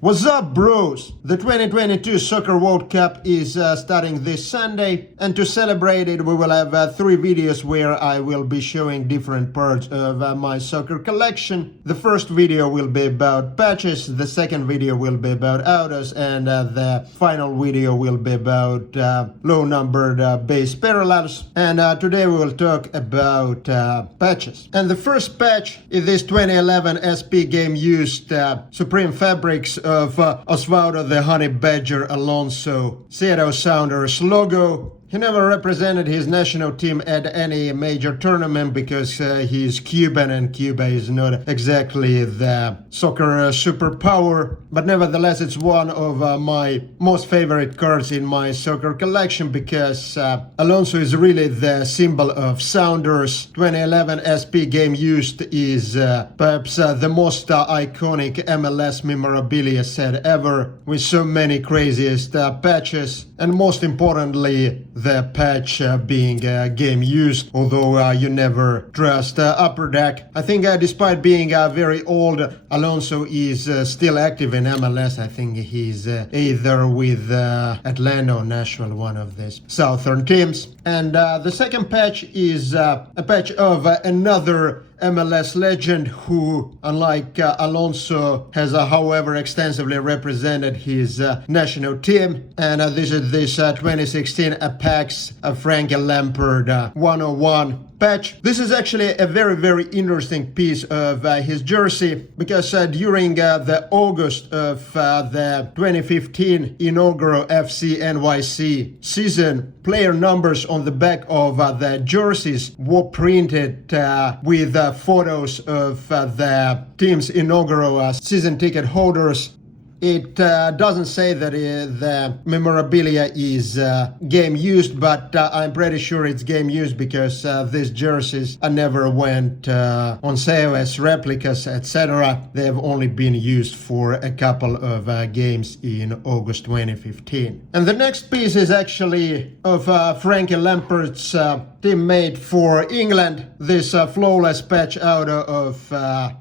What's up, bros? The 2022 Soccer World Cup is starting this Sunday, and to celebrate it we will have 3 videos where I will be showing different parts of my soccer collection. The first video will be about patches, the second video will be about autos, and the final video will be about low-numbered base parallels. And today we will talk about patches. And the first patch is this 2011 SP game used Supreme Fabrics of Osvaldo the Honey Badger Alonso Seattle Sounders logo. He never represented his national team at any major tournament because he's Cuban, and Cuba is not exactly the soccer superpower. But nevertheless, it's one of my most favorite cards in my soccer collection because Alonso is really the symbol of Sounders. 2011 SP game used is perhaps the most iconic MLS memorabilia set ever, with so many craziest patches, and most importantly, the patch being game used, although you never trust Upper Deck. I think despite being very old, Alonso is still active in MLS. I think he's either with Atlanta or Nashville, one of these southern teams. And the second patch is a patch of another MLS legend who, unlike Alonso, has however extensively represented his national team. And this is this 2016 Apex Frankie Lampard 101 patch. This is actually a very interesting piece of his jersey because during the August of the 2015 inaugural FC NYC season, player numbers on the back of the jerseys were printed with photos of the team's inaugural season ticket holders. It doesn't say that the memorabilia is game used, but I'm pretty sure it's game used because these jerseys never went on sale as replicas, etc. They have only been used for a couple of games in August 2015. And the next piece is actually of Frankie Lampard's teammate for England, this flawless patch out of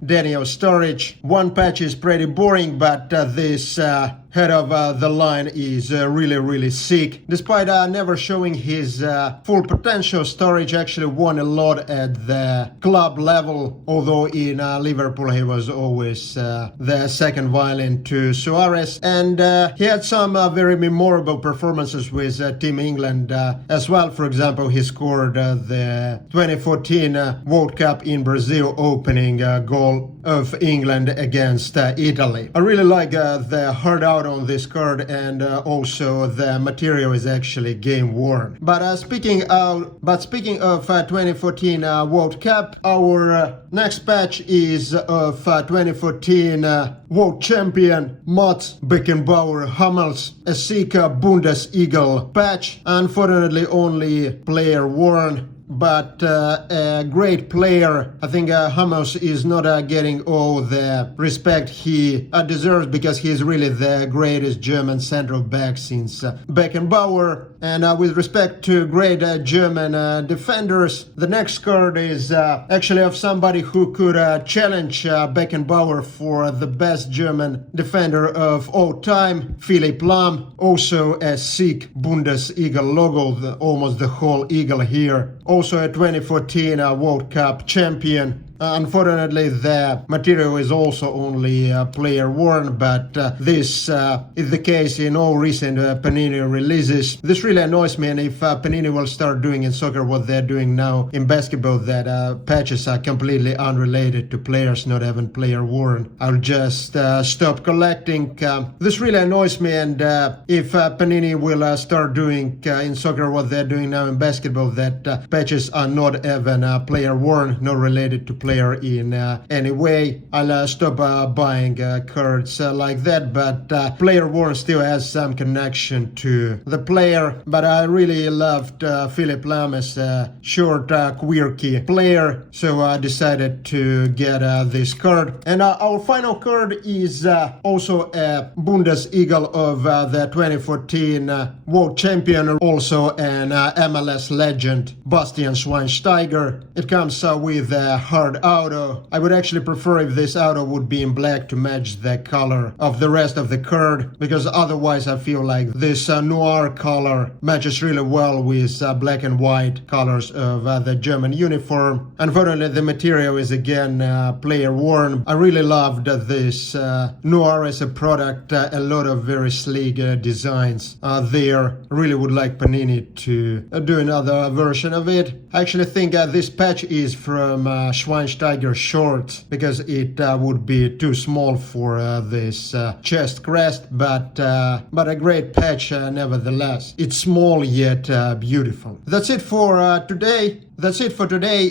Daniel Sturridge. One patch is pretty boring, but this head of the line is really sick. Despite never showing his full potential, Sturridge actually won a lot at the club level, although in Liverpool he was always the second violin to Suarez. And he had some very memorable performances with Team England as well. For example, he scored the 2014 World Cup in Brazil opening goal of England against Italy. I really like the hard out on this card, and also the material is actually game worn. But speaking of 2014 World Cup, our next patch is of 2014 world champion Mats Beckenbauer Hummels, a Sika Bundeseagle patch. Unfortunately only player worn, but a great player. I think Hummels is not getting all the respect he deserves because he is really the greatest German central back since Beckenbauer. And with respect to great German defenders, the next card is actually of somebody who could challenge Beckenbauer for the best German defender of all time, Philipp Lahm. Also a sick Bundeseagle logo, almost the whole eagle here. Also a 2014 World Cup champion. Unfortunately, the material is also only player worn, but this is the case in all recent Panini releases. This really annoys me, and if Panini will start doing in soccer what they're doing now in basketball, that patches are completely unrelated to players not having player worn, I'll just stop collecting. This really annoys me, and if Panini will start doing in soccer what they're doing now in basketball, that patches are not even player worn, not related to player in any way, I'll stop buying cards like that. But player worn still has some connection to the player. But I really loved Philipp Lahm as a short, quirky player, so I decided to get this card. And our final card is also a Bundeseagle of the 2014 world champion, also an MLS legend, Bastian Schweinsteiger. It comes with a hard checkerboard auto. I would actually prefer if this auto would be in black to match the color of the rest of the card, because otherwise I feel like this noir color matches really well with black and white colors of the German uniform. Unfortunately, the material is again player worn. I really loved this noir as a product. A lot of very sleek designs there. Really would like Panini to do another version of it. I actually think this patch is from Schweinsteiger shorts, because it would be too small for this chest crest, but a great patch nevertheless. It's small yet beautiful. That's it for today.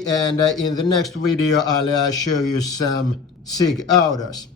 And in the next video I'll show you some SIG autos.